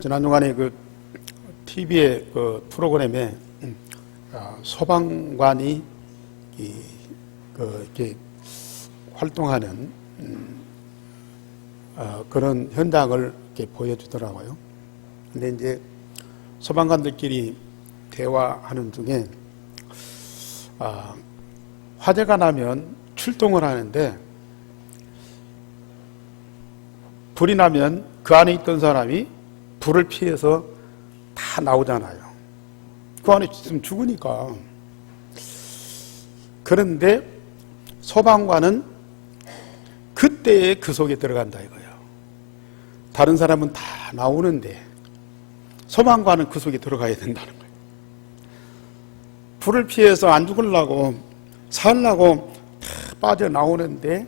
지난 주간에 그 TV의 그 프로그램에 소방관이 이렇게 활동하는 그런 현장을 이렇게 보여주더라고요. 근데 이제 소방관들끼리 대화하는 중에 화재가 나면 출동을 하는데 불이 나면 그 안에 있던 사람이 불을 피해서 다 나오잖아요. 그 안에 있으면 죽으니까. 그런데 소방관은 그때에 그 속에 들어간다 이거예요. 다른 사람은 다 나오는데 소방관은 그 속에 들어가야 된다는 거예요. 불을 피해서 안 죽으려고 살려고 다 빠져나오는데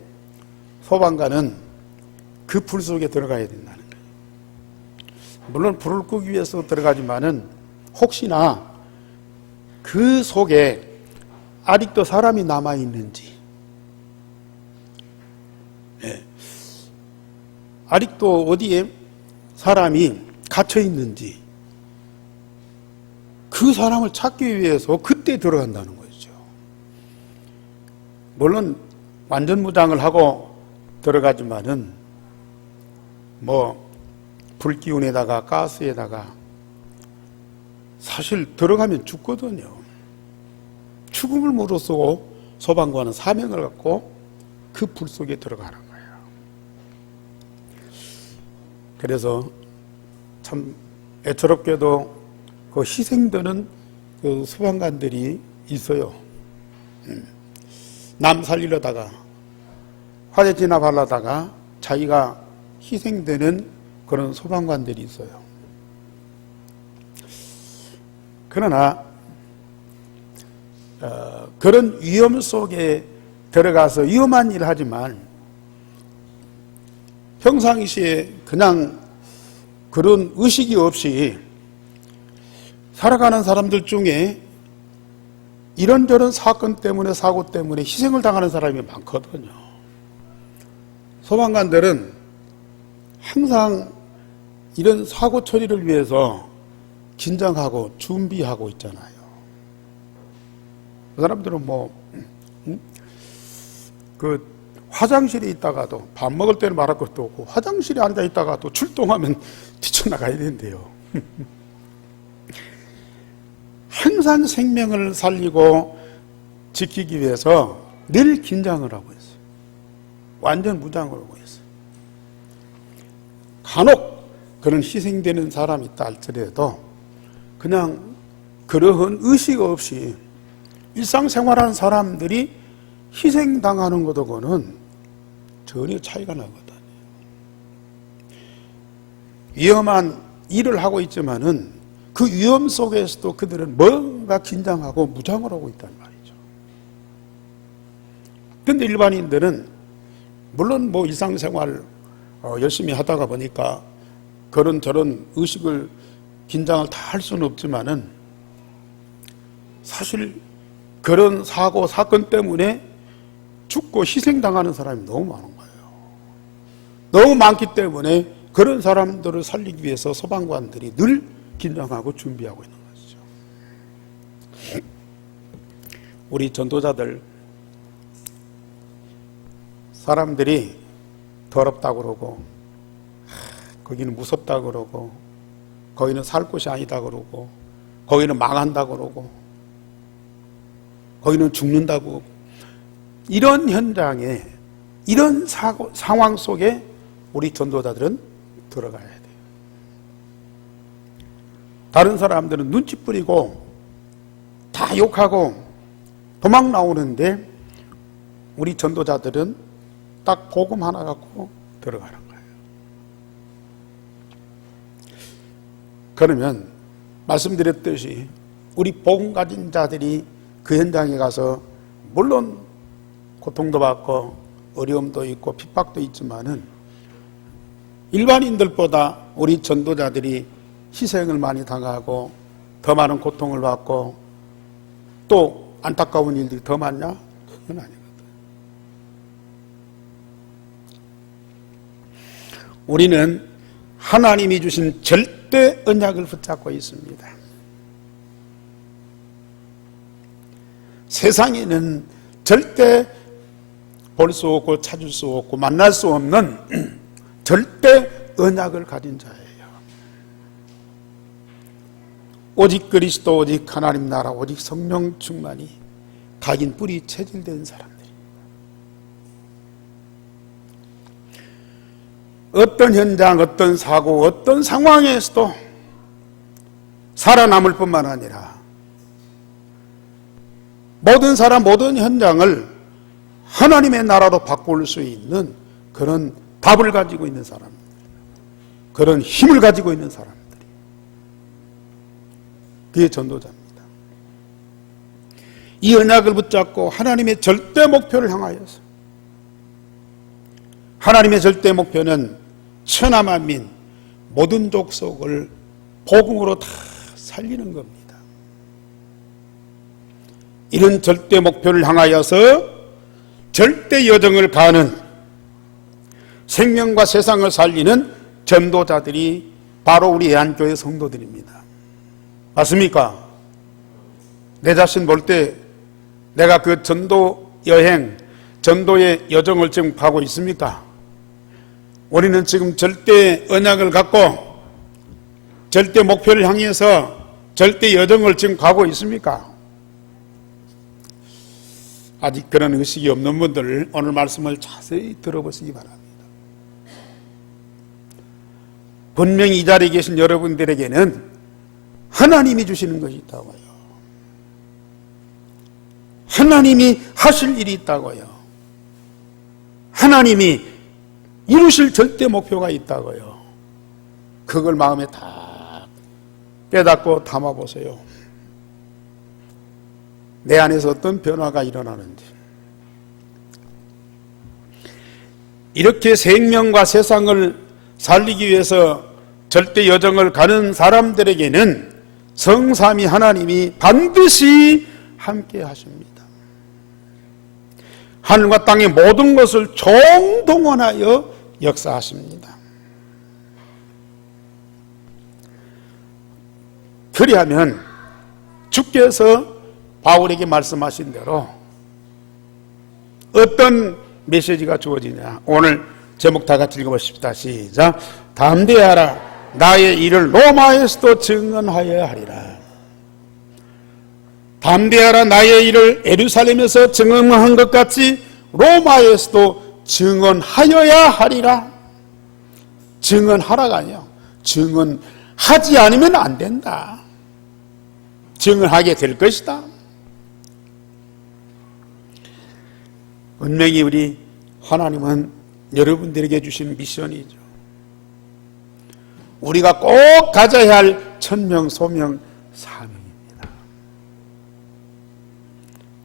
소방관은 그 불 속에 들어가야 된다는 거예요. 물론 불을 끄기 위해서 들어가지만은 혹시나 그 속에 아직도 사람이 남아있는지, 아직도 어디에 사람이 갇혀있는지 그 사람을 찾기 위해서 그때 들어간다는 거죠. 물론 완전 무장을 하고 들어가지만은 불기운에다가 가스에다가 사실 들어가면 죽거든요. 죽음을 무릅쓰고 소방관은 사명을 갖고 그 불 속에 들어가는 거예요. 그래서 참 애처롭게도 그 희생되는 그 소방관들이 있어요. 남 살리려다가 화재 진압하려다가 자기가 희생되는 그런 소방관들이 있어요. 그러나 그런 위험 속에 들어가서 위험한 일을 하지만 평상시에 그냥 그런 의식이 없이 살아가는 사람들 중에 이런저런 사건 때문에 사고 때문에 희생을 당하는 사람이 많거든요. 소방관들은 항상 이런 사고 처리를 위해서 긴장하고 준비하고 있잖아요. 그 사람들은 그 화장실에 있다가도 밥 먹을 때는 말할 것도 없고 화장실에 앉아 있다가도 출동하면 뛰쳐나가야 된대요. 항상 생명을 살리고 지키기 위해서 늘 긴장을 하고 있어요. 완전 무장을 하고 있어요. 간혹 그런 희생되는 사람이 있다 할지라도 그냥 그러한 의식 없이 일상생활하는 사람들이 희생당하는 것하고는 전혀 차이가 나거든요. 위험한 일을 하고 있지만은 그 위험 속에서도 그들은 뭔가 긴장하고 무장을 하고 있단 말이죠. 그런데 일반인들은 물론 일상생활 열심히 하다가 보니까 그런저런 의식을 긴장을 다 할 수는 없지만은 사실 그런 사고 사건 때문에 죽고 희생당하는 사람이 너무 많은 거예요. 너무 많기 때문에 그런 사람들을 살리기 위해서 소방관들이 늘 긴장하고 준비하고 있는 것이죠. 우리 전도자들 사람들이 더럽다고 그러고 거기는 무섭다고 그러고 거기는 살 곳이 아니다 그러고 거기는 망한다고 그러고 거기는 죽는다고 이런 현장에 이런 상황 속에 우리 전도자들은 들어가야 돼요. 다른 사람들은 눈치 뿌리고 다 욕하고 도망 나오는데 우리 전도자들은 딱 복음 하나 갖고 들어가는 거예요. 그러면 말씀드렸듯이 우리 복음 가진 자들이 그 현장에 가서 물론 고통도 받고 어려움도 있고 핍박도 있지만은 일반인들보다 우리 전도자들이 희생을 많이 당하고 더 많은 고통을 받고 또 안타까운 일들이 더 많냐? 그건 아니거든. 우리는 하나님이 주신 절대 언약을 붙잡고 있습니다. 세상에는 절대 볼 수 없고 찾을 수 없고 만날 수 없는 절대 언약을 가진 자예요. 오직 그리스도, 오직 하나님 나라, 오직 성령 충만이 각인 뿌리 체질된 사람들입니다. 어떤 현장, 어떤 사고, 어떤 상황에서도 살아남을 뿐만 아니라 모든 사람, 모든 현장을 하나님의 나라로 바꿀 수 있는 그런 답을 가지고 있는 사람들, 그런 힘을 가지고 있는 사람들이 그게 전도자입니다. 이 언약을 붙잡고 하나님의 절대 목표를 향하여서, 하나님의 절대 목표는 천하만민 모든 족속을 복음으로 다 살리는 겁니다. 이런 절대 목표를 향하여서 절대 여정을 가는 생명과 세상을 살리는 전도자들이 바로 우리 애안교회 성도들입니다. 맞습니까? 내 자신 볼 때 내가 그 전도 여행, 전도의 여정을 지금 가고 있습니까? 우리는 지금 절대 언약을 갖고 절대 목표를 향해서 절대 여정을 지금 가고 있습니까? 아직 그런 의식이 없는 분들 오늘 말씀을 자세히 들어보시기 바랍니다. 분명히 이 자리에 계신 여러분들에게는 하나님이 주시는 것이 있다고요. 하나님이 하실 일이 있다고요. 하나님이 이루실 절대 목표가 있다고요. 그걸 마음에 다 깨닫고 담아보세요. 내 안에서 어떤 변화가 일어나는지. 이렇게 생명과 세상을 살리기 위해서 절대 여정을 가는 사람들에게는 성삼위 하나님이 반드시 함께 하십니다. 하늘과 땅의 모든 것을 총동원하여 역사하십니다. 그리하면 주께서 바울에게 말씀하신 대로 어떤 메시지가 주어지냐. 오늘 제목 다 같이 읽어보십시다. 시작. 담대하라. 나의 일을 로마에서도 증언하여야 하리라. 담대하라. 나의 일을 예루살렘에서 증언한 것 같이 로마에서도 증언하여야 하리라. 증언하라가 아니요. 증언하지 않으면 안 된다. 증언하게 될 것이다. 분명히 우리 하나님은 여러분들에게 주신 미션이죠. 우리가 꼭 가져야 할 천명, 소명, 사명입니다.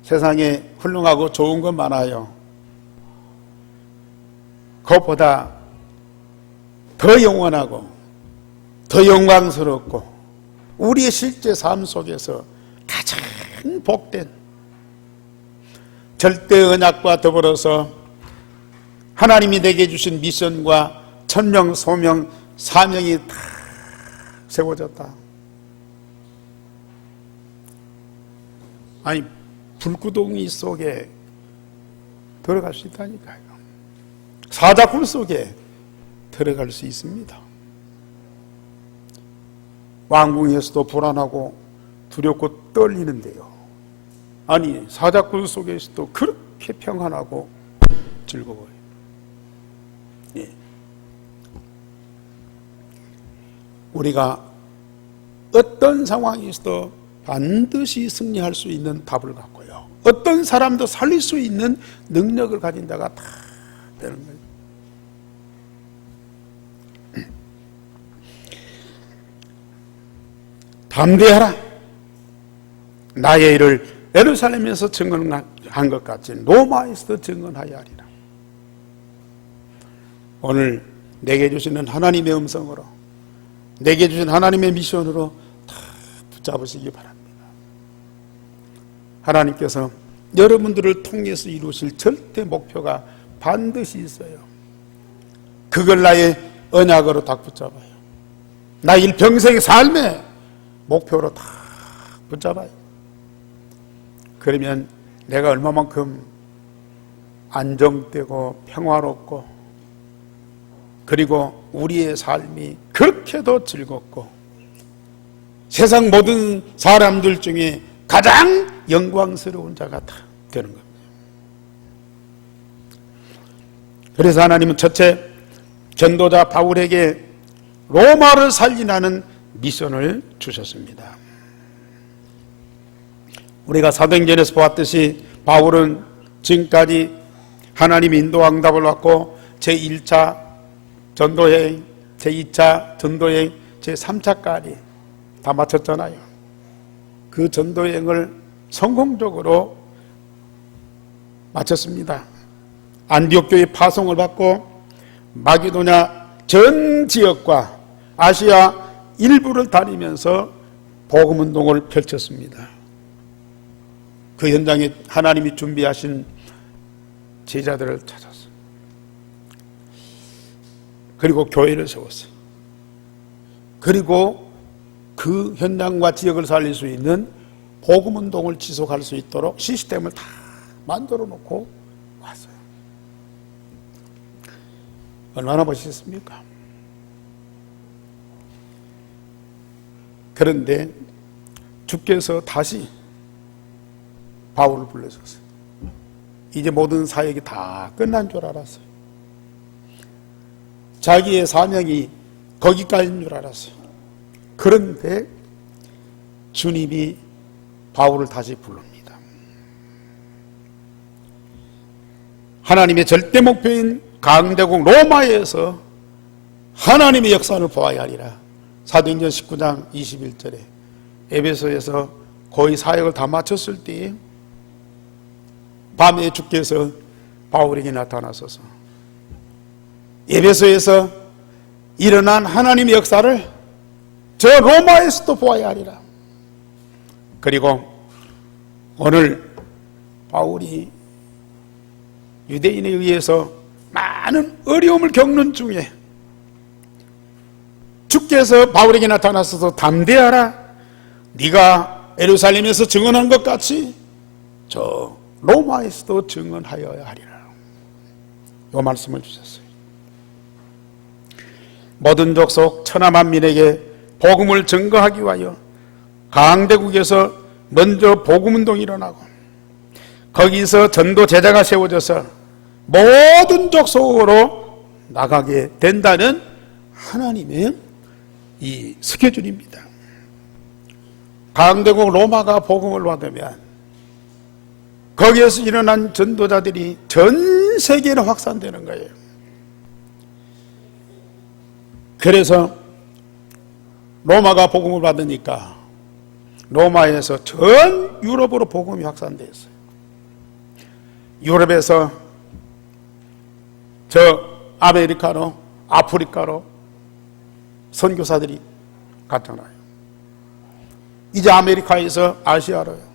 세상에 훌륭하고 좋은 건 많아요. 그것보다 더 영원하고 더 영광스럽고 우리의 실제 삶 속에서 가장 복된 절대 언약과 더불어서 하나님이 내게 주신 미션과 천명, 소명, 사명이 다 세워졌다. 아니, 불구덩이 속에 들어갈 수 있다니까요. 사자굴 속에 들어갈 수 있습니다. 왕궁에서도 불안하고 두렵고 떨리는데요. 아니, 사자굴 속에서도 그렇게 평안하고 즐거워요. 예. 우리가 어떤 상황에서도 반드시 승리할 수 있는 답을 갖고요. 어떤 사람도 살릴 수 있는 능력을 가진 자가 다 되는 거예요. 담대하라. 나의 일을 예루살렘에서 증언한 것 같이 로마에서도 증언하여야 하리라. 오늘 내게 주시는 하나님의 음성으로, 내게 주신 하나님의 미션으로 다 붙잡으시기 바랍니다. 하나님께서 여러분들을 통해서 이루실 절대 목표가 반드시 있어요. 그걸 나의 언약으로 딱 붙잡아요. 나 일평생의 삶의 목표로 다 붙잡아요. 그러면 내가 얼마만큼 안정되고 평화롭고, 그리고 우리의 삶이 그렇게도 즐겁고 세상 모든 사람들 중에 가장 영광스러운 자가 다 되는 겁니다. 그래서 하나님은 첫째, 전도자 바울에게 로마를 살리라는 미션을 주셨습니다. 우리가 사도행전에서 보았듯이 바울은 지금까지 하나님의 인도 응답을 받고 제1차 전도여행, 제2차 전도여행, 제3차까지 다 마쳤잖아요. 그 전도여행을 성공적으로 마쳤습니다. 안디옥 교회 파송을 받고 마게도냐 전 지역과 아시아 일부를 다니면서 복음운동을 펼쳤습니다. 그 현장에 하나님이 준비하신 제자들을 찾았어요. 그리고 교회를 세웠어요. 그리고 그 현장과 지역을 살릴 수 있는 복음운동을 지속할 수 있도록 시스템을 다 만들어 놓고 왔어요. 얼마나 멋있습니까? 그런데 주께서 다시 바울을 불러줬어요. 이제 모든 사역이 다 끝난 줄 알았어요. 자기의 사명이 거기까지인 줄 알았어요. 그런데 주님이 바울을 다시 부릅니다. 하나님의 절대 목표인 강대국 로마에서 하나님의 역사를 보아야 하리라. 사도행전 19장 21절에 에베소에서 거의 사역을 다 마쳤을 때에 밤에 주께서 바울에게 나타나셔서 에베소에서 일어난 하나님의 역사를 저 로마에서도 보아야 하리라. 그리고 오늘 바울이 유대인에 의해서 많은 어려움을 겪는 중에 주께서 바울에게 나타나셔서 담대하라. 네가 예루살렘에서 증언한 것 같이 저 로마에서도 증언하여야 하리라. 이 말씀을 주셨어요. 모든 족속 천하 만민에게 복음을 증거하기 위하여 강대국에서 먼저 복음운동이 일어나고 거기서 전도 제자가 세워져서 모든 족속으로 나가게 된다는 하나님의 이 스케줄입니다. 강대국 로마가 복음을 받으면 거기에서 일어난 전도자들이 전 세계로 확산되는 거예요. 그래서 로마가 복음을 받으니까 로마에서 전 유럽으로 복음이 확산되었어요. 유럽에서 저 아메리카로, 아프리카로 선교사들이 갔잖아요. 이제 아메리카에서 아시아로요.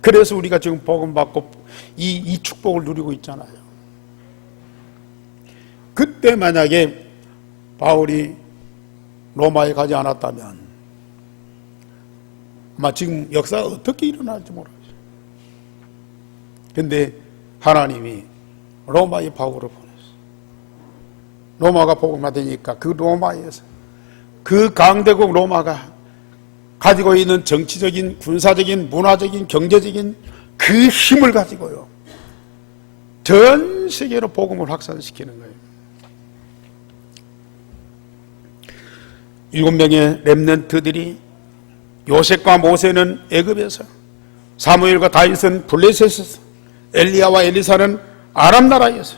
그래서 우리가 지금 복음 받고 이 축복을 누리고 있잖아요. 그때 만약에 바울이 로마에 가지 않았다면 아마 지금 역사가 어떻게 일어날지 모르겠어요. 그런데 하나님이 로마에 바울을 보냈어요. 로마가 복음을 받으니까 그 로마에서 그 강대국 로마가 가지고 있는 정치적인, 군사적인, 문화적인, 경제적인 그 힘을 가지고요 전 세계로 복음을 확산시키는 거예요. 7명의 렘넌트들이, 요셉과 모세는 애굽에서, 사무엘과 다윗은 블레셋에서, 엘리야와 엘리사는 아람 나라에서,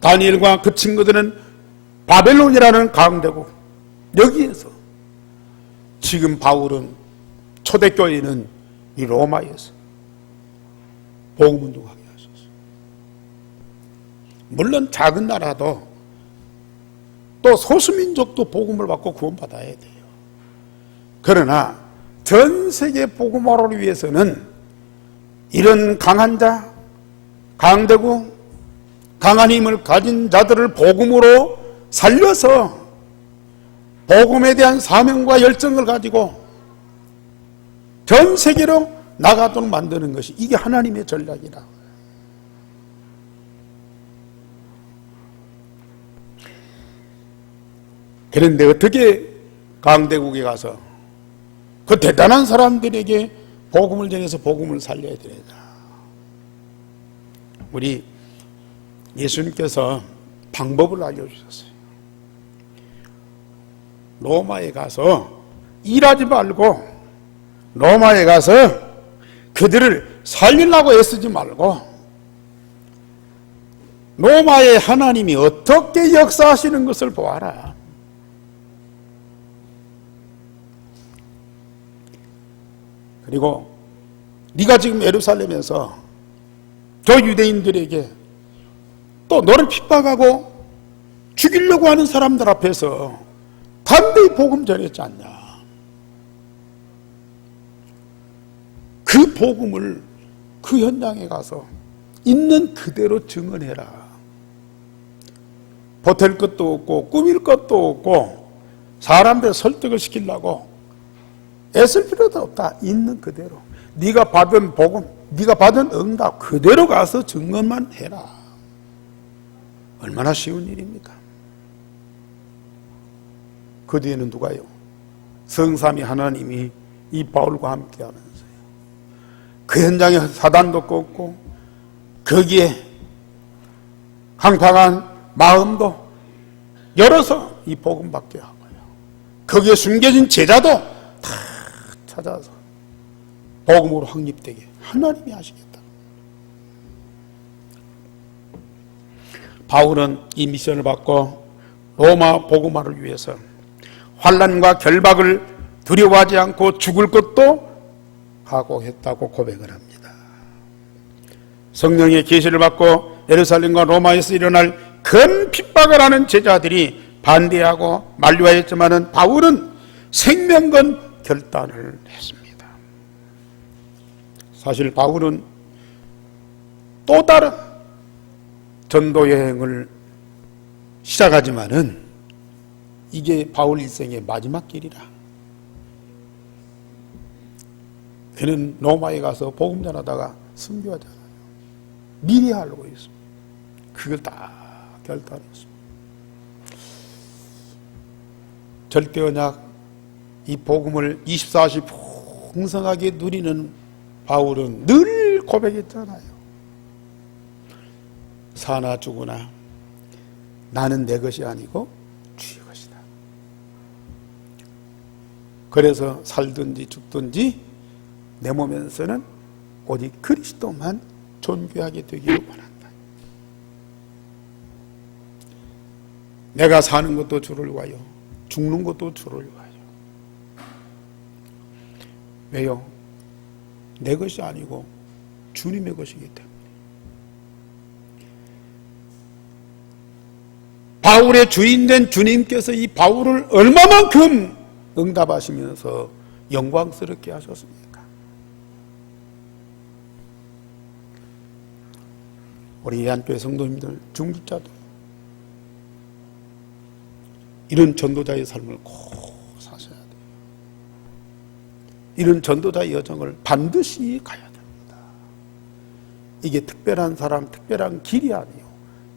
다니엘과 그 친구들은 바벨론이라는 강대국, 여기에서 지금 바울은 초대교회는 이 로마에서 복음운동하게 하셨어요. 물론 작은 나라도 또 소수민족도 복음을 받고 구원받아야 돼요. 그러나 전 세계 복음화를 위해서는 이런 강한 자, 강대국, 강한 힘을 가진 자들을 복음으로 살려서 복음에 대한 사명과 열정을 가지고 전 세계로 나가도록 만드는 것이 이게 하나님의 전략이라. 그런데 어떻게 강대국에 가서 그 대단한 사람들에게 복음을 전해서 복음을 살려야 되느냐. 우리 예수님께서 방법을 알려주셨어요. 로마에 가서 일하지 말고 로마에 가서 그들을 살리려고 애쓰지 말고 로마의 하나님이 어떻게 역사하시는 것을 보아라. 그리고 네가 지금 예루살렘에서 저 유대인들에게 또 너를 핍박하고 죽이려고 하는 사람들 앞에서 담대히 복음 전했지 않냐. 그 복음을 그 현장에 가서 있는 그대로 증언해라. 보탤 것도 없고 꾸밀 것도 없고 사람들 설득을 시키려고 애쓸 필요도 없다. 있는 그대로 네가 받은 복음, 네가 받은 응답 그대로 가서 증언만 해라. 얼마나 쉬운 일입니까? 그 뒤에는 누가요? 성삼위 하나님이 이 바울과 함께 하면서요. 그 현장에 사단도 꺾고 거기에 강팍한 마음도 열어서 이 복음 받게 하고요. 거기에 숨겨진 제자도 다 찾아서 복음으로 확립되게 하나님이 하시겠다. 바울은 이 미션을 받고 로마 복음화를 위해서 환난과 결박을 두려워하지 않고 죽을 것도 각오했다고 고백을 합니다. 성령의 계시를 받고 예루살렘과 로마에서 일어날 큰 핍박을 하는 제자들이 반대하고 만류하였지만은 바울은 생명건 결단을 했습니다. 사실 바울은 또 다른 전도 여행을 시작하지만은 이게 바울 일생의 마지막 길이라. 그는 로마에 가서 복음 전하다가 순교하잖아요. 미리 알고 있습니다. 그걸 다 결단했습니다. 절대 언약 이 복음을 24시 풍성하게 누리는 바울은 늘 고백했잖아요. 사나 죽으나 나는 내 것이 아니고 주의 것이다. 그래서 살든지 죽든지 내 몸에서는 오직 그리스도만 존귀하게 되기를 원한다. 내가 사는 것도 주를 위하여 죽는 것도 주를 위하여. 왜요? 내 것이 아니고 주님의 것이기 때문에. 바울의 주인된 주님께서 이 바울을 얼마만큼 응답하시면서 영광스럽게 하셨습니까? 우리 예한교회 성도님들, 중직자들 이런 전도자의 삶을 꼭 사셔야 돼요. 이런 전도자의 여정을 반드시 가야 됩니다. 이게 특별한 사람, 특별한 길이 아니에요.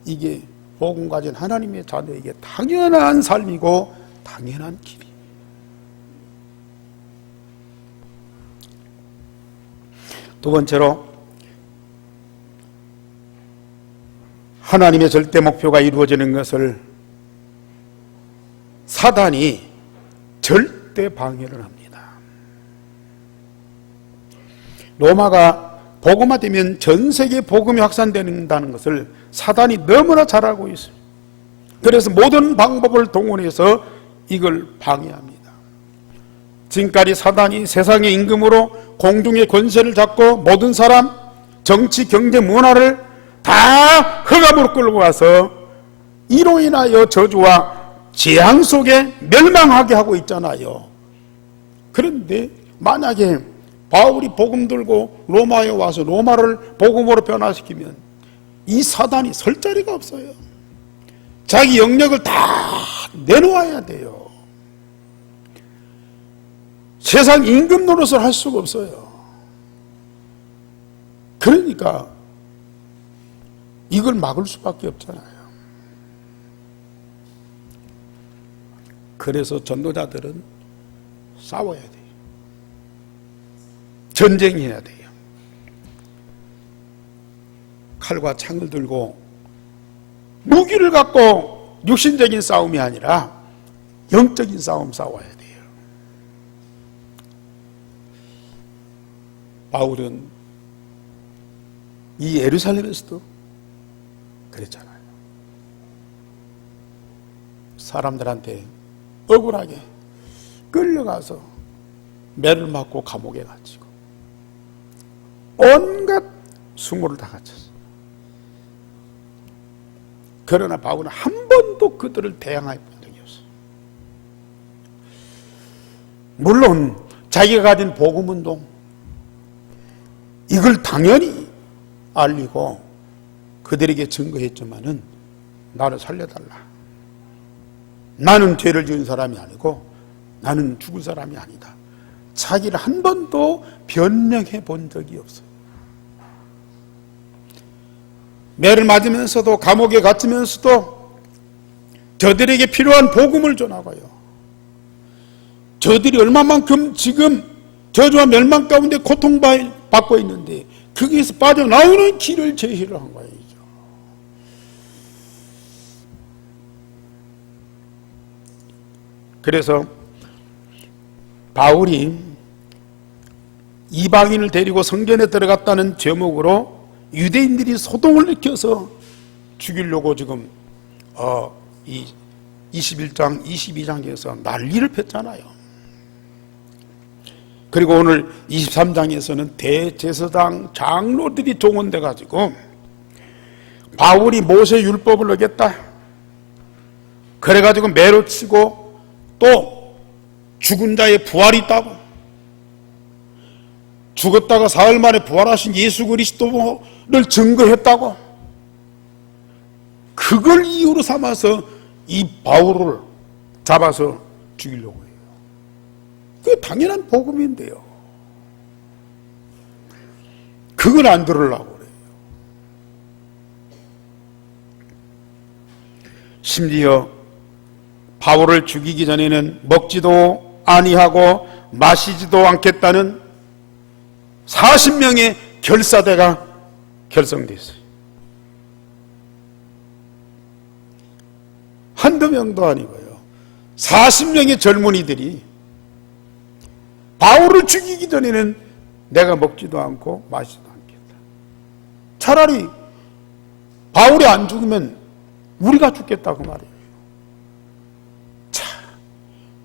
이게 복음 가진 하나님의 자녀에게 당연한 삶이고 당연한 길이에요. 두 번째로 하나님의 절대 목표가 이루어지는 것을 사단이 절대 방해를 합니다. 로마가 복음화되면 전 세계 복음이 확산된다는 것을 사단이 너무나 잘 알고 있습니다. 그래서 모든 방법을 동원해서 이걸 방해합니다. 지금까지 사단이 세상의 임금으로 공중의 권세를 잡고 모든 사람, 정치, 경제, 문화를 다 흑암으로 끌고 가서 이로 인하여 저주와 재앙 속에 멸망하게 하고 있잖아요. 그런데 만약에 바울이 복음 들고 로마에 와서 로마를 복음으로 변화시키면 이 사단이 설 자리가 없어요. 자기 영역을 다 내놓아야 돼요. 세상 임금 노릇을 할 수가 없어요. 그러니까 이걸 막을 수밖에 없잖아요. 그래서 전도자들은 싸워야 돼요. 전쟁해야 돼요. 칼과 창을 들고 무기를 갖고 육신적인 싸움이 아니라 영적인 싸움 싸워야 돼요. 바울은 이 예루살렘에서도 그랬잖아요. 사람들한테 억울하게 끌려가서 매를 맞고 감옥에 갇히고 온갖 수모를 다 갖췄어요. 그러나 바울은 한 번도 그들을 대항해 본 적이 없어요. 물론 자기가 가진 복음운동 이걸 당연히 알리고 그들에게 증거했지만은 나를 살려달라. 나는 죄를 지은 사람이 아니고 나는 죽을 사람이 아니다. 자기를 한 번도 변명해 본 적이 없어요. 매를 맞으면서도 감옥에 갇히면서도 저들에게 필요한 복음을 전하고요. 저들이 얼마만큼 지금 저주와 멸망 가운데 고통받고 있는데 거기에서 빠져나오는 길을 제시를 한 거예요. 그래서 바울이 이방인을 데리고 성전에 들어갔다는 제목으로 유대인들이 소동을 일으켜서 죽이려고 지금 이 21장, 22장에서 난리를 폈잖아요. 그리고 오늘 23장에서는 대제사장 장로들이 동원돼 가지고 바울이 모세 율법을 어겼다. 그래가지고 매로 치고 또 죽은 자의 부활이 있다고, 죽었다가 사흘 만에 부활하신 예수 그리스도를 증거했다고, 그걸 이유로 삼아서 이 바울을 잡아서 죽이려고 해요. 그게 당연한 복음인데요. 그걸 안 들으려고 그래요. 심지어 바울을 죽이기 전에는 먹지도 아니하고 마시지도 않겠다는 40명의 결사대가 결성됐어요. 한두 명도 아니고요. 40명의 젊은이들이 바울을 죽이기 전에는 내가 먹지도 않고 마시지도 않겠다. 차라리 바울이 안 죽으면 우리가 죽겠다고 말이에요.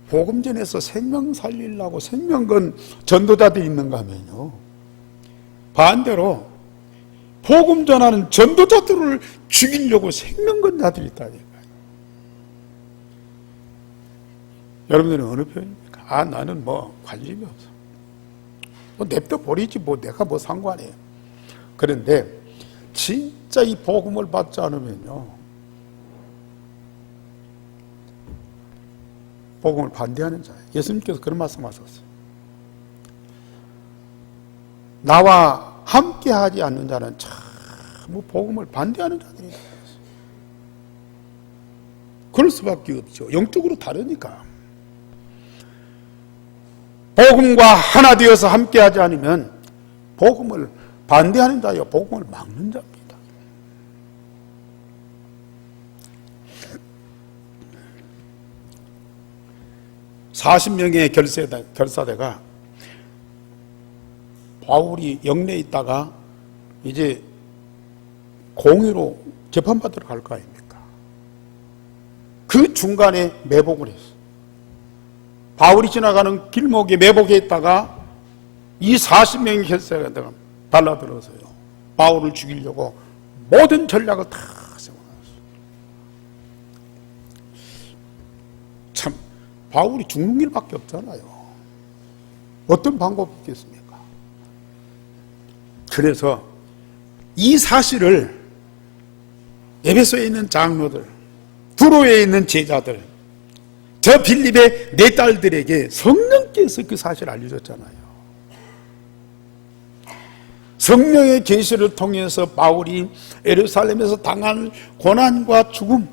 복음 전에서 생명 살리려고 생명 건 전도자들이 있는가 하면요, 반대로 복음 전하는 전도자들을 죽이려고 생명 건 자들이 있다니까요. 여러분들은 어느 편입니까? 나는 관심이 없어. 냅둬 버리지 내가 상관해요. 그런데 진짜 이 복음을 받지 않으면요, 복음을 반대하는 자예요. 예수님께서 그런 말씀하셨어요. 나와 함께하지 않는 자는 참 복음을 반대하는 자들이다. 그럴 수밖에 없죠. 영적으로 다르니까. 복음과 하나 되어서 함께하지 않으면 복음을 반대하는 자요, 복음을 막는 자입니다. 40명의 결사대가 바울이 영내에 있다가 이제 공의로 재판받으러 갈 거 아닙니까? 그 중간에 매복을 했어요. 바울이 지나가는 길목에 매복해 있다가 이 40명의 결사대가 달라들어서요, 바울을 죽이려고 모든 전략을 다 세워놨어요. 참, 바울이 죽는 길밖에 없잖아요. 어떤 방법이 있겠습니까? 그래서 이 사실을 에베소에 있는 장로들, 두로에 있는 제자들, 저 빌립의 네 딸들에게 성령 하나님께서 그 사실을 알려줬잖아요. 성령의 계시를 통해서 바울이 예루살렘에서 당한 고난과 죽음,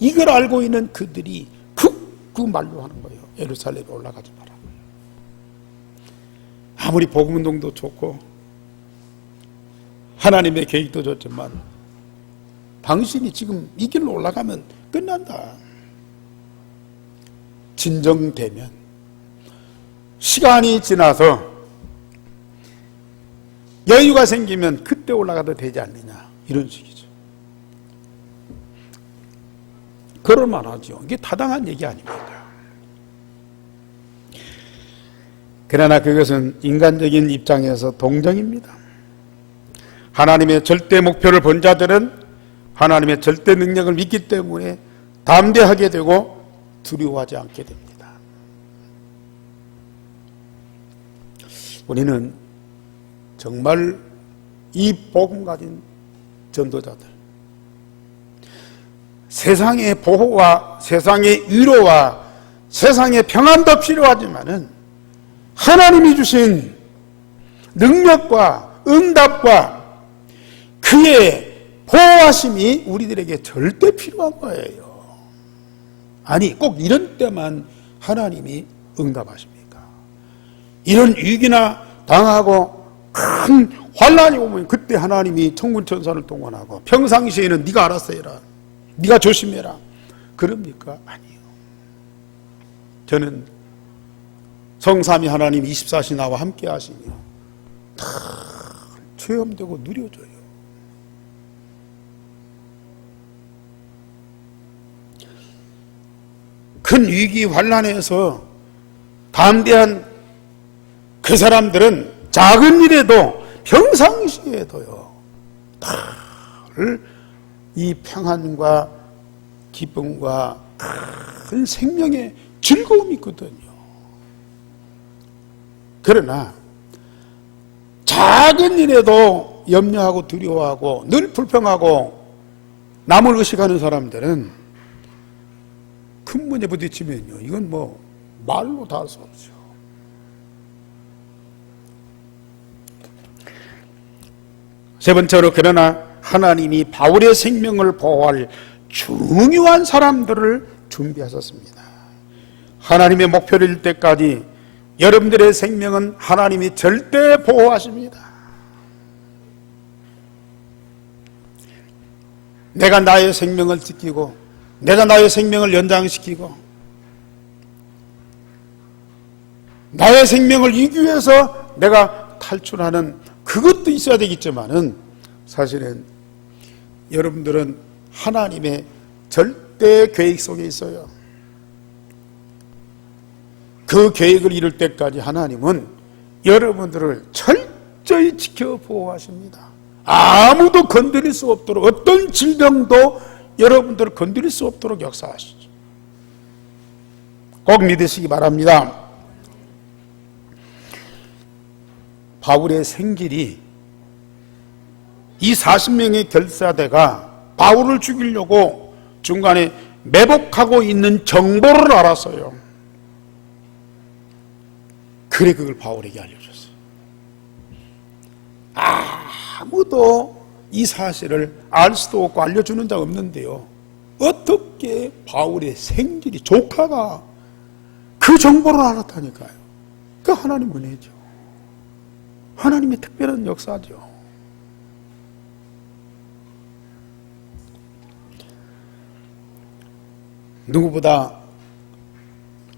이걸 알고 있는 그들이 그 말로 하는 거예요. 예루살렘에 올라가지 마라. 아무리 복음운동도 좋고 하나님의 계획도 좋지만 당신이 지금 이 길로 올라가면 끝난다. 진정되면, 시간이 지나서 여유가 생기면 그때 올라가도 되지 않느냐, 이런 식이죠. 그럴 만하죠. 이게 타당한 얘기 아닙니까? 그러나 그것은 인간적인 입장에서 동정입니다. 하나님의 절대 목표를 본 자들은 하나님의 절대 능력을 믿기 때문에 담대하게 되고 두려워하지 않게 됩니다. 우리는 정말 이 복음 가진 전도자들, 세상의 보호와 세상의 위로와 세상의 평안도 필요하지만은 하나님이 주신 능력과 응답과 그의 보호하심이 우리들에게 절대 필요한 거예요. 아니, 꼭 이런 때만 하나님이 응답하십니까? 이런 위기나 당하고 큰 환난이 오면 그때 하나님이 천군 천사를 동원하고 평상시에는 네가 알아서 해라, 네가 조심해라, 그럽니까? 아니요. 저는 성삼위 하나님 24시 나와 함께 하시며 다 체험되고 누려져요. 큰 위기 환난에서 담대한 그 사람들은 작은 일에도 평상시에도요, 다를 이 평안과 기쁨과 큰 생명의 즐거움이 있거든요. 그러나 작은 일에도 염려하고 두려워하고 늘 불평하고 남을 의식하는 사람들은 큰 문제 부딪히면요, 이건 뭐 말로 다 할 수 없죠. 세 번째로, 그러나 하나님이 바울의 생명을 보호할 중요한 사람들을 준비하셨습니다. 하나님의 목표를 이룰 때까지 여러분들의 생명은 하나님이 절대 보호하십니다. 내가 나의 생명을 지키고 내가 나의 생명을 연장시키고 나의 생명을 이기 위해서 내가 탈출하는 그것도 있어야 되겠지만은 사실은 여러분들은 하나님의 절대 계획 속에 있어요. 그 계획을 이룰 때까지 하나님은 여러분들을 철저히 지켜 보호하십니다. 아무도 건드릴 수 없도록, 어떤 질병도 여러분들을 건드릴 수 없도록 역사하시죠. 꼭 믿으시기 바랍니다. 바울의 생길이 이 40명의 결사대가 바울을 죽이려고 중간에 매복하고 있는 정보를 알았어요. 그래 그걸 바울에게 알려줬어요. 아무도 이 사실을 알 수도 없고 알려주는 자 없는데요, 어떻게 바울의 생길이, 조카가 그 정보를 알았다니까요. 그 하나님 은혜죠. 하나님의 특별한 역사죠. 누구보다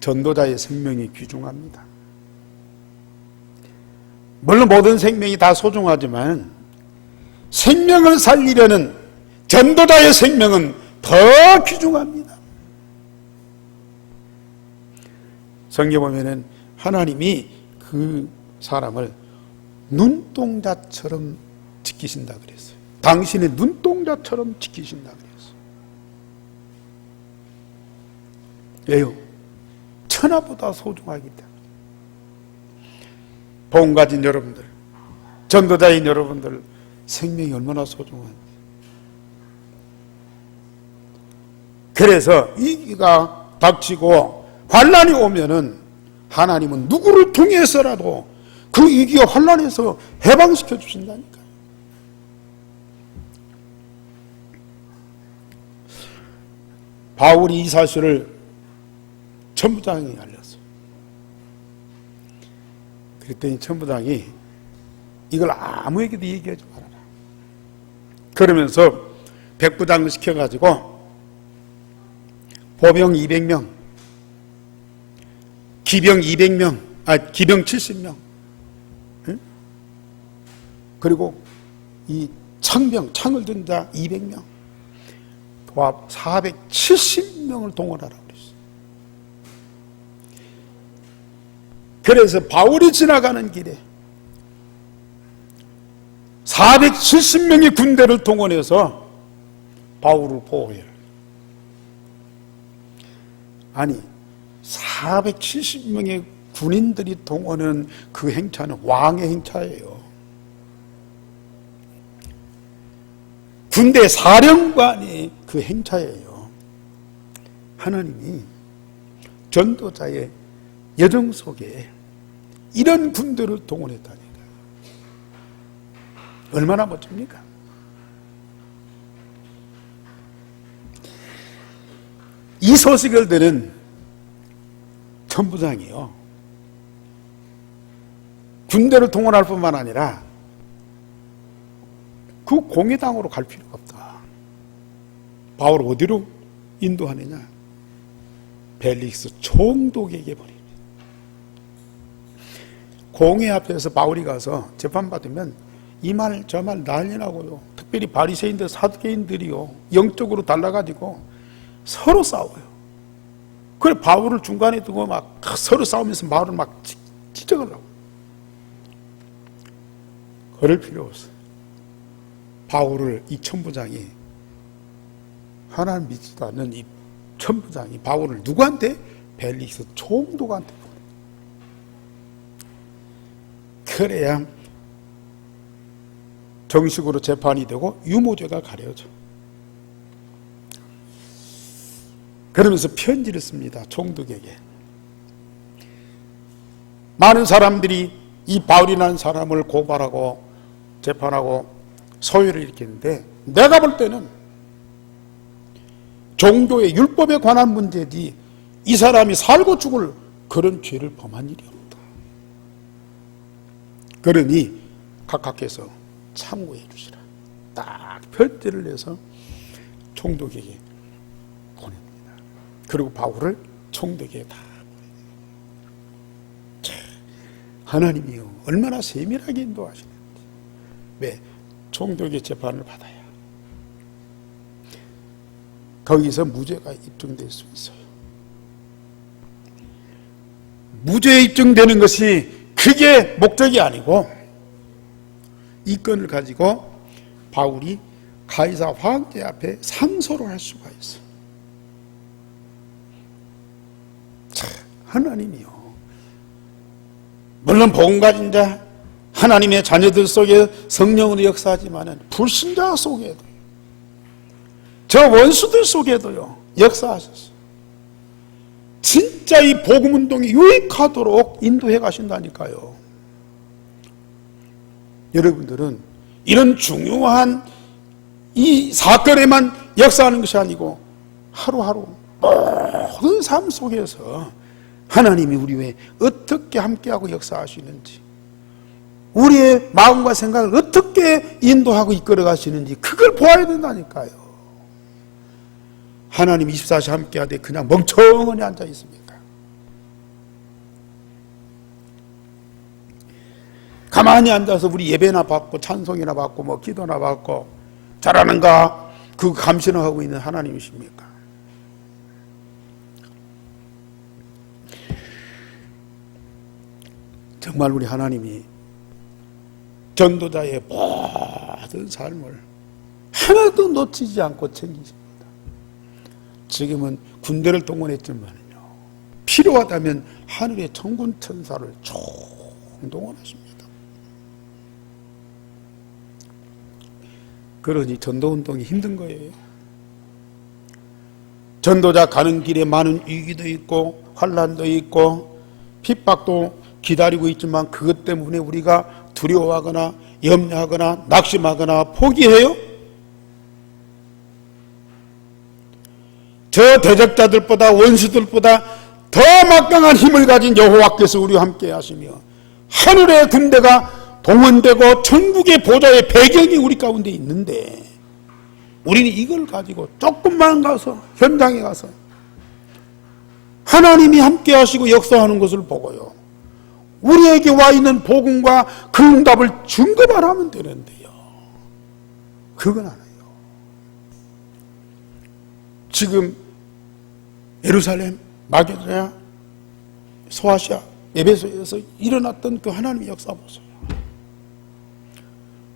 전도자의 생명이 귀중합니다. 물론 모든 생명이 다 소중하지만 생명을 살리려는 전도자의 생명은 더 귀중합니다. 성경에 보면은 하나님이 그 사람을 눈동자처럼 지키신다 그랬어요. 당신의 눈동자처럼 지키신다 그랬어요. 왜요? 천하보다 소중하기 때문에. 복음 가진 여러분들, 전도자인 여러분들, 생명이 얼마나 소중한지. 그래서 위기가 닥치고 환난이 오면은 하나님은 누구를 통해서라도 그 위기와 혼란에서 해방시켜 주신다니까요. 바울이 이 사실을 천부장이 알렸어요. 그랬더니 천부장이 이걸 아무에게도 얘기하지 말아라. 그러면서 백부장을 시켜가지고 보병 200명, 기병 200명, 기병 70명, 그리고 이 창을 든 자 200명, 도합 470명을 동원하라고 그랬어요. 그래서 바울이 지나가는 길에 470명의 군대를 동원해서 바울을 보호해요. 아니, 470명의 군인들이 동원한 그 행차는 왕의 행차예요. 군대 사령관이 그 행차예요. 하나님이 전도자의 여정 속에 이런 군대를 동원했다니까. 얼마나 멋집니까? 이 소식을 들은 천부장이요, 군대를 동원할 뿐만 아니라 그 공회당으로 갈 필요가 없다. 바울을 어디로 인도하느냐? 벨릭스 총독에게 보냅니다. 공회 앞에서 바울이 가서 재판받으면 이 말 저 말 난리 나고요. 특별히 바리새인들 사두개인들이요, 영적으로 달라가지고 서로 싸워요. 그래 바울을 중간에 두고 막 서로 싸우면서 바울을 막 지적하려고. 그럴 필요 없어요. 바울을 이 천부장이, 하나님 믿지도 않는 이 천부장이 바울을 누구한테? 벨릭스 총독한테 보내. 그래야 정식으로 재판이 되고 유모죄가 가려져. 그러면서 편지를 씁니다. 총독에게. 많은 사람들이 이 바울이라는 사람을 고발하고 재판하고 소요를 일으켰는데, 내가 볼 때는 종교의 율법에 관한 문제지 이 사람이 살고 죽을 그런 죄를 범한 일이 없다. 그러니 각하께서 참고해 주시라. 딱 편지를 내서 총독에게 보냅니다. 그리고 바울을 총독에게 다 보냅니다. 하나님이요, 얼마나 세밀하게 인도하시는지. 왜? 총독의 재판을 받아야 거기서 무죄가 입증될 수 있어요. 무죄 입증되는 것이 그게 목적이 아니고, 이 건을 가지고 바울이 가이사 황제 앞에 상소를 할 수가 있어요. 자, 하나님이요, 물론 복음 가진 자, 하나님의 자녀들 속에 성령으로 역사하지만 불신자 속에도, 저 원수들 속에도요 역사하셨어요. 진짜 이 복음운동이 유익하도록 인도해 가신다니까요. 여러분들은 이런 중요한 이 사건에만 역사하는 것이 아니고 하루하루 모든 삶 속에서 하나님이 우리 외에 어떻게 함께하고 역사하시는지, 우리의 마음과 생각을 어떻게 인도하고 이끌어 가시는지 그걸 보아야 된다니까요. 하나님 24시 함께하되 그냥 멍청하니 앉아 있습니까? 가만히 앉아서 우리 예배나 받고 찬송이나 받고 뭐 기도나 받고 잘하는가 그 감시나 하고 있는 하나님이십니까? 정말 우리 하나님이 전도자의 모든 삶을 하나도 놓치지 않고 챙기십니다. 지금은 군대를 동원했지만요, 필요하다면 하늘의 천군 천사를 총동원하십니다. 그러니 전도운동이 힘든 거예요. 전도자 가는 길에 많은 위기도 있고 환난도 있고 핍박도 기다리고 있지만 그것 때문에 우리가 두려워하거나 염려하거나 낙심하거나 포기해요? 저 대적자들보다 원수들보다 더 막강한 힘을 가진 여호와께서 우리와 함께 하시며 하늘의 군대가 동원되고 천국의 보좌의 배경이 우리 가운데 있는데 우리는 이걸 가지고 조금만 가서 현장에 가서 하나님이 함께 하시고 역사하는 것을 보고요, 우리에게 와 있는 복음과 그 응답을 증거만 하면 되는데요, 그건 안 해요. 지금 예루살렘, 마게도냐, 소아시아, 에베소에서 일어났던 그 하나님의 역사 보세요.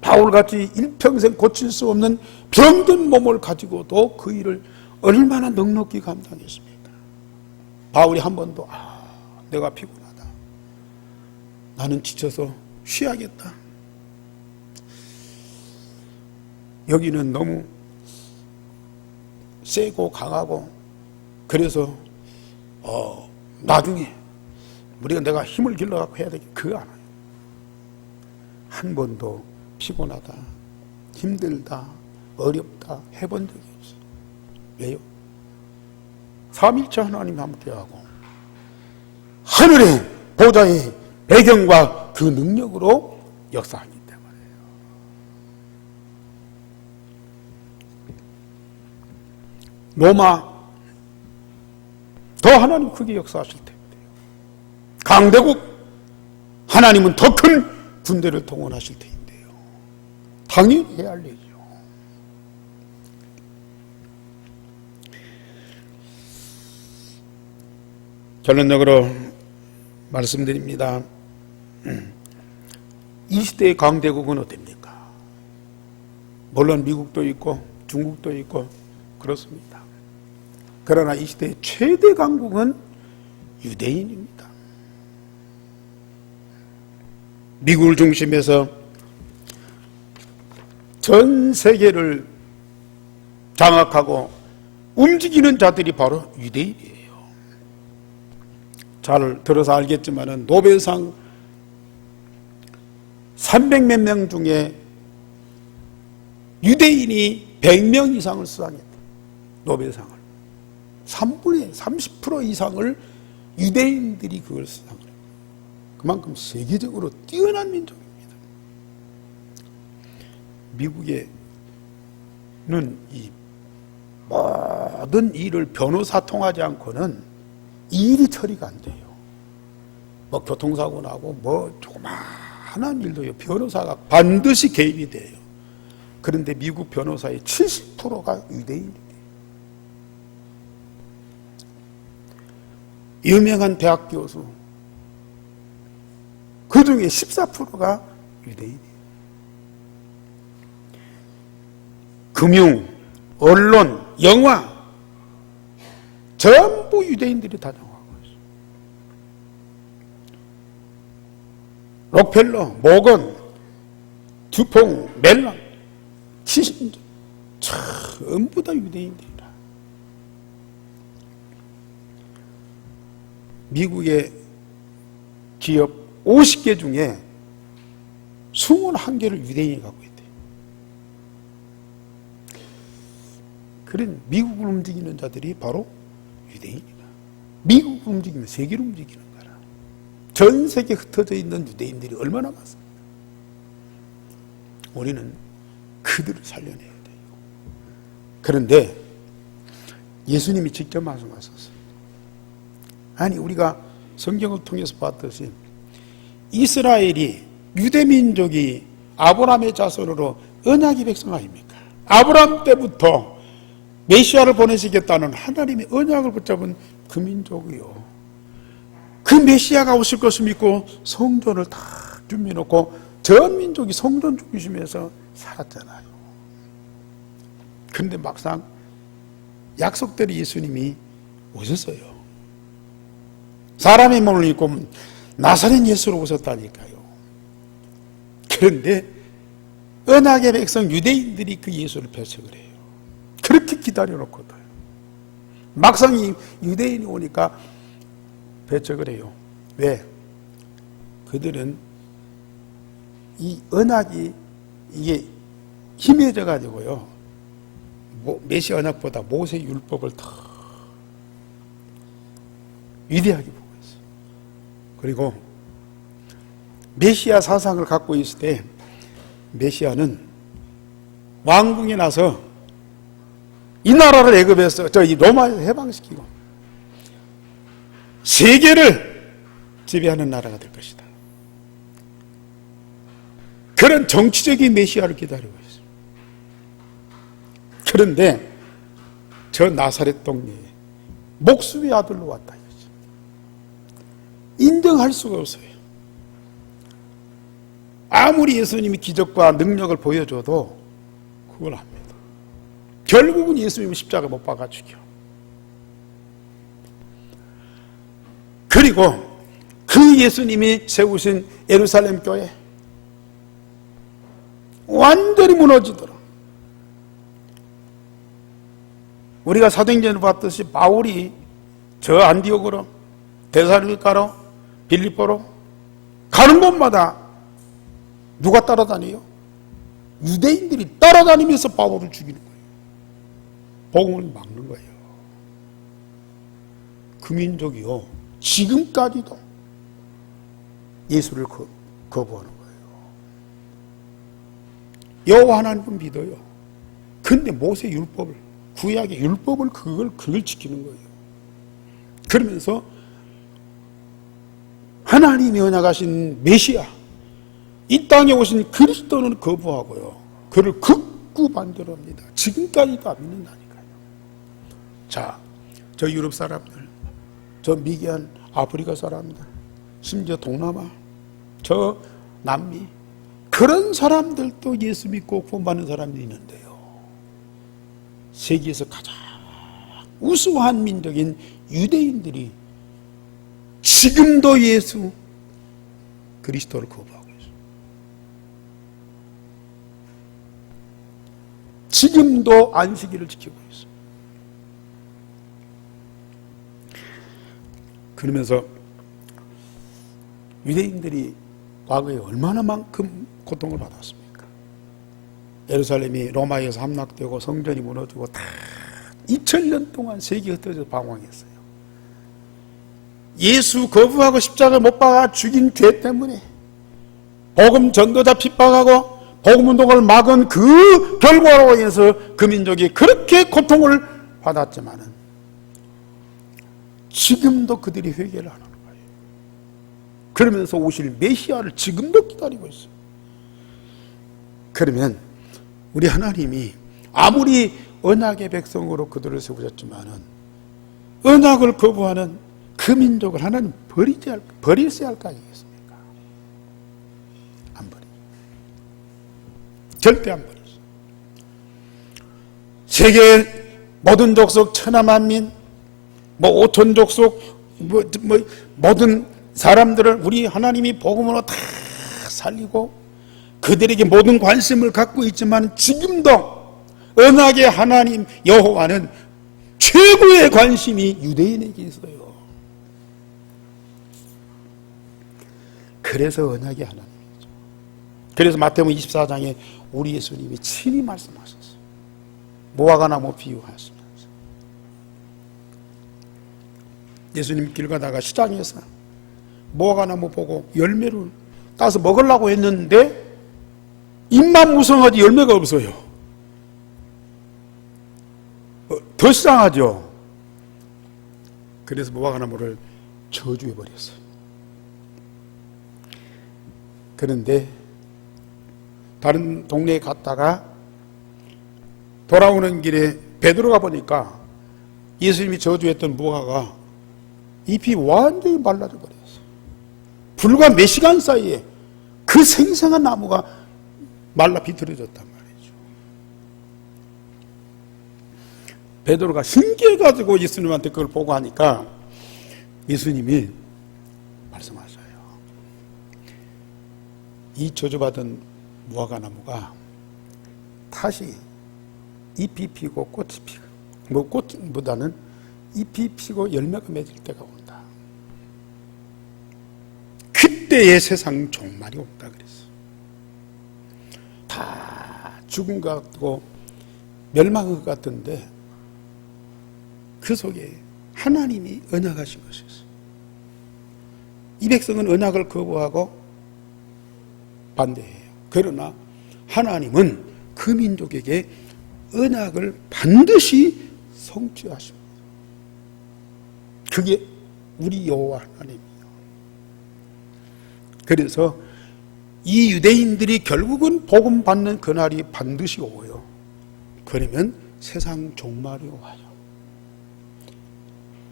바울같이 일평생 고칠 수 없는 병든 몸을 가지고도 그 일을 얼마나 넉넉히 감당했습니까? 바울이 한 번도 내가 피곤하다, 나는 지쳐서 쉬어야겠다, 여기는 너무 세고 강하고 그래서 나중에 우리가 내가 힘을 길러갖고 해야 되겠다, 그거 안 해요. 한 번도 피곤하다, 힘들다, 어렵다 해본 적이 없어요. 왜요? 삼위일체 하나님 함께하고 하늘의 보좌의 배경과 그 능력으로 역사하기 때문에요. 로마 더 하나님 크게 역사하실 텐데요, 강대국 하나님은 더 큰 군대를 동원하실 텐데요, 당연히 해야 할 일이죠. 결론적으로 말씀드립니다. 이 시대의 강대국은 어떻습니까? 물론 미국도 있고 중국도 있고 그렇습니다. 그러나 이 시대의 최대 강국은 유대인입니다. 미국을 중심해서 전 세계를 장악하고 움직이는 자들이 바로 유대인이에요. 잘 들어서 알겠지만 노벨상 300몇 명 중에 유대인이 100명 이상을 수상했대요. 노벨상을 3분의 30% 이상을 유대인들이 그걸 수상을 해요. 그만큼 세계적으로 뛰어난 민족입니다. 미국에는 이 모든 일을 변호사 통하지 않고는 이 일이 처리가 안 돼요. 뭐 교통사고 나고 뭐 조그마한 일도요, 변호사가 반드시 개입이 돼요. 그런데 미국 변호사의 70%가 유대인이에요. 유명한 대학 교수 그 중에 14%가 유대인이에요. 금융, 언론, 영화 전부 유대인들이 다 장악하고 있어요. 록펠러, 모건, 듀퐁, 멜론, 키신저 전부 다 유대인들이라. 미국의 기업 50개 중에 21개를 유대인이 갖고 있대요. 그런 미국을 움직이는 자들이 바로 유대인이다. 미국을 움직이면 세계를 움직이는 거라. 전 세계에 흩어져 있는 유대인들이 얼마나 많습니까? 우리는 그들을 살려내야 돼요. 그런데 예수님이 직접 말씀하셨어요. 아니, 우리가 성경을 통해서 봤듯이 이스라엘이, 유대민족이 아브라함의 자손으로 언약의 백성 아닙니까? 아브라함 때부터 메시아를 보내시겠다는 하나님의 언약을 붙잡은 그 민족이요, 그 메시아가 오실 것을 믿고 성전을 다 준비해놓고 전 민족이 성전 중심에서 살았잖아요. 그런데 막상 약속대로 예수님이 오셨어요. 사람의 몸을 입고 나사렛 예수로 오셨다니까요. 그런데 언약의 백성 유대인들이 그 예수를 배척을 해요. 그렇게 기다려놓거든. 막상 이 유대인이 오니까 배척을 해요. 왜? 그들은 이 언약이 이게 힘해져 가지고요, 메시아 언약보다 모세 율법을 더 위대하게 보고 있어요. 그리고 메시아 사상을 갖고 있을 때 메시아는 왕궁에 나서 이 나라를 애굽에서 이 로마에서 해방시키고 세계를 지배하는 나라가 될 것이다. 그런 정치적인 메시아를 기다리고 있어요. 그런데 저 나사렛 동네에 목숨의 아들로 왔다. 인정할 수가 없어요. 아무리 예수님이 기적과 능력을 보여줘도 그걸 안 믿어. 결국은 예수님을 십자가 못 박아 죽여. 그리고 그 예수님이 세우신 예루살렘 교회 완전히 무너지더라. 우리가 사도행전을 봤듯이 바울이 저 안디옥으로, 데살로니가로, 빌립보로 가는 곳마다 누가 따라다녀요? 유대인들이 따라다니면서 바울을 죽이는 거예요. 복음을 막는 거예요. 그 민족이요, 지금까지도 예수를 거부하는 거예요. 여호와 하나님은 믿어요. 근데 모세 율법을, 구약의 율법을 그걸 지키는 거예요. 그러면서 하나님이 언약하신 메시아, 이 땅에 오신 그리스도는 거부하고요, 그를 극구 반대합니다. 지금까지도 안 믿는다니까요. 자, 저 유럽 사람들, 저 미개한 아프리카 사람들, 심지어 동남아, 저 남미, 그런 사람들도 예수 믿고 구원받는 사람들이 있는데요, 세계에서 가장 우수한 민족인 유대인들이 지금도 예수 그리스도를 거부하고 있어요. 지금도 안식일을 지키고 있어요. 그러면서 유대인들이 과거에 얼마나만큼 고통을 받았습니까? 예루살렘이 로마에서 함락되고 성전이 무너지고 다 2000년 동안 세계 흩어져서 방황했어요. 예수 거부하고 십자가를 못 박아 죽인 죄 때문에 복음 전도자 핍박하고 복음 운동을 막은 그 결과로 인해서 그 민족이 그렇게 고통을 받았지만은 지금도 그들이 회개를 안 하는 거예요. 그러면서 오실 메시아를 지금도 기다리고 있어요. 그러면 우리 하나님이 아무리 언약의 백성으로 그들을 세우셨지만은 언약을 거부하는 그 민족을 하나님 버리셔야 할 거 아니겠습니까? 안 버리죠. 절대 안 버리죠. 세계 모든 족속 천하만민, 오천 족속, 모든 사람들을 우리 하나님이 복음으로 다 살리고 그들에게 모든 관심을 갖고 있지만 지금도 언약의 하나님 여호와는 최고의 관심이 유대인에게 있어요. 그래서 언약의 하나님이죠. 그래서 마태복음 24장에 우리 예수님이 친히 말씀하셨어요. 무화과나무 비유하시면서 예수님 길 가다가 시장에서 무화과나무 보고 열매를 따서 먹으려고 했는데 입만 무성하지 열매가 없어요. 더 시장하죠. 그래서 무화과나무를 저주해 버렸어요. 그런데 다른 동네에 갔다가 돌아오는 길에 베드로가 보니까 예수님이 저주했던 무화과가 잎이 완전히 말라져 버렸어요. 불과 몇 시간 사이에 그 생생한 나무가 말라 비틀어졌단 말이죠. 베드로가 신기해가지고 예수님한테 그걸 보고 하니까 예수님이 말씀하셨어요. 이 저주받은 무화과나무가 다시 잎이 피고 꽃이 피고, 꽃보다는 잎이 피고 열매가 맺을 때가 온다. 이때에 세상 종말이 온다 그랬어. 다 죽은 것 같고 멸망한 것 같은데 그 속에 하나님이 언약하신 것이었어. 이 백성은 언약을 거부하고 반대해요. 그러나 하나님은 그 민족에게 언약을 반드시 성취하십니다. 그게 우리 여호와 하나님이에요. 그래서 이 유대인들이 결국은 복음 받는 그날이 반드시 오요. 그러면 세상 종말이 와요.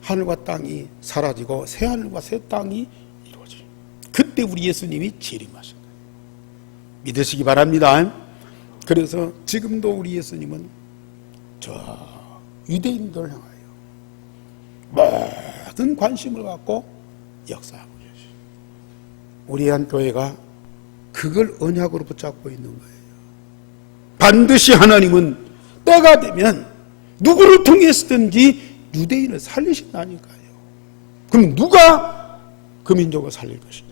하늘과 땅이 사라지고 새 하늘과 새 땅이 이루어져요. 그때 우리 예수님이 재림하신 거예요. 믿으시기 바랍니다. 그래서 지금도 우리 예수님은 저 유대인들을 향하여 모든 관심을 갖고 역사하고 계시죠. 우리 한 교회가 그걸 언약으로 붙잡고 있는 거예요. 반드시 하나님은 때가 되면 누구를 통해서든지 유대인을 살리신다니까요. 그럼 누가 그 민족을 살릴 것이냐?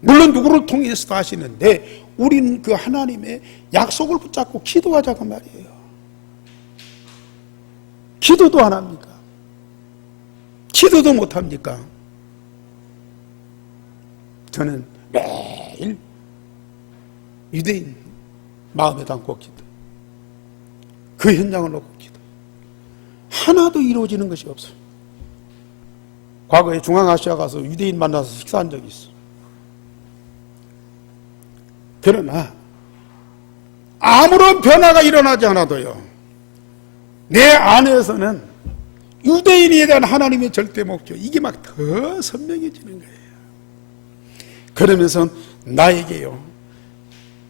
물론 누구를 통해서도 하시는데 우리는 그 하나님의 약속을 붙잡고 기도하자고 말이에요. 기도도 안 합니까? 기도도 못 합니까? 저는 매일 유대인 마음에 담고 기도, 그 현장을 놓고 기도. 하나도 이루어지는 것이 없어요. 과거에 중앙아시아 가서 유대인 만나서 식사한 적이 있어. 그러나 아무런 변화가 일어나지 않아도요, 내 안에서는 유대인에 대한 하나님의 절대 목적, 이게 막 더 선명해지는 거예요. 그러면서 나에게요,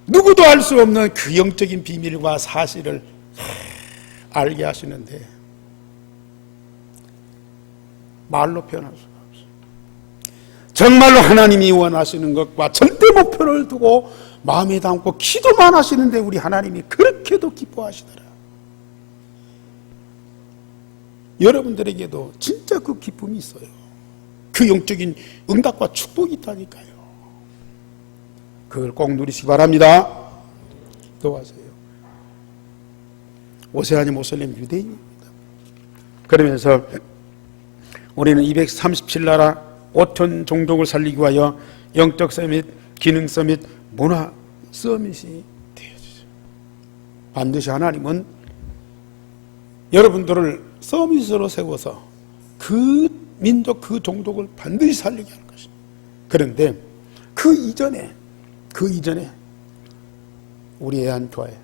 누구도 알 수 없는 그 영적인 비밀과 사실을 알게 하시는데 말로 표현할 수가 없어요. 정말로 하나님이 원하시는 것과 절대 목표를 두고 마음에 담고 기도만 하시는데 우리 하나님이 그렇게도 기뻐하시더라. 여러분들에게도 진짜 그 기쁨이 있어요. 그 영적인 응답과 축복이 있다니까요. 그걸 꼭 누리시기 바랍니다. 기도하세요. 오세아니 모슬림 유대인입니다. 그러면서 우리는 237나라 5천 종족을 살리기 위하여 영적 서밋, 기능 서밋, 문화 서밋이 되어지죠. 반드시 하나님은 여러분들을 서밋으로 세워서 그 민족, 그 종족을 반드시 살리게 할 것입니다. 그런데 그 이전에 우리 애안교회,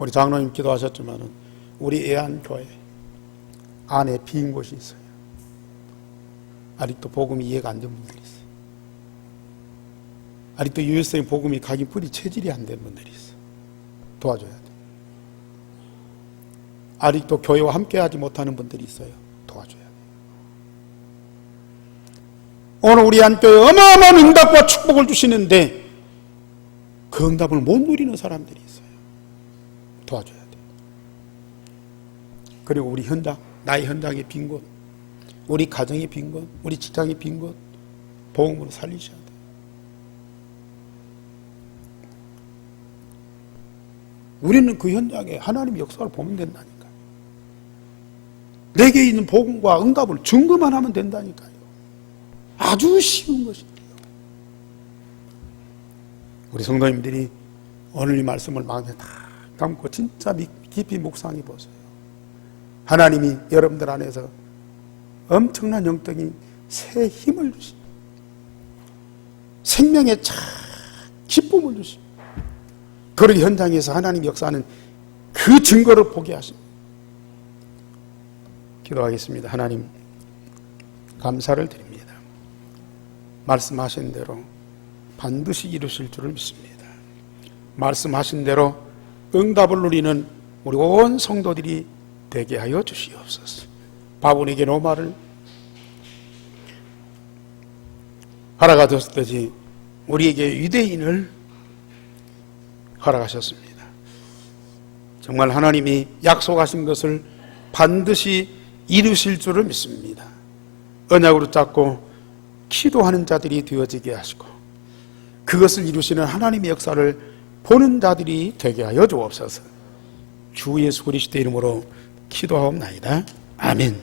우리 장로님 기도하셨지만 우리 애안교회 안에 빈 곳이 있어요. 아직도 복음이 이해가 안 된 분들이 있어요. 아직도 유일성의 복음이 각인풀이 체질이 안 된 분들이 있어요. 도와줘야 돼요. 아직도 교회와 함께하지 못하는 분들이 있어요. 도와줘야 돼요. 오늘 우리 한교회 어마어마한 응답과 축복을 주시는데 그 응답을 못 누리는 사람들이 있어요. 도와줘야 돼요. 그리고 우리 현장, 나의 현장의 빈 곳, 우리 가정의 빈 곳, 우리 직장의 빈 곳 복음으로 살리셔야 돼요. 우리는 그 현장에 하나님의 역사를 보면 된다니까요. 내게 있는 복음과 응답을 증거만 하면 된다니까요. 아주 쉬운 것인데요. 우리 성도님들이 오늘 이 말씀을 마음에 다 담고 진짜 깊이 묵상해 보세요. 하나님이 여러분들 안에서 엄청난 영적인 새 힘을 주십니다. 생명의 참 기쁨을 주십니다. 그런 현장에서 하나님 역사하는 그 증거를 보게 하십니다. 기도하겠습니다. 하나님, 감사를 드립니다. 말씀하신 대로 반드시 이루실 줄을 믿습니다. 말씀하신 대로 응답을 누리는 우리 온 성도들이 되게 하여 주시옵소서. 바본에게 로마를 허락하셨듯이 우리에게 유대인을 허락하셨습니다. 정말 하나님이 약속하신 것을 반드시 이루실 줄을 믿습니다. 언약으로 잡고 기도하는 자들이 되어지게 하시고 그것을 이루시는 하나님의 역사를 보는 자들이 되게 하여 주옵소서. 주 예수 그리스도의 이름으로 기도하옵나이다. 아멘.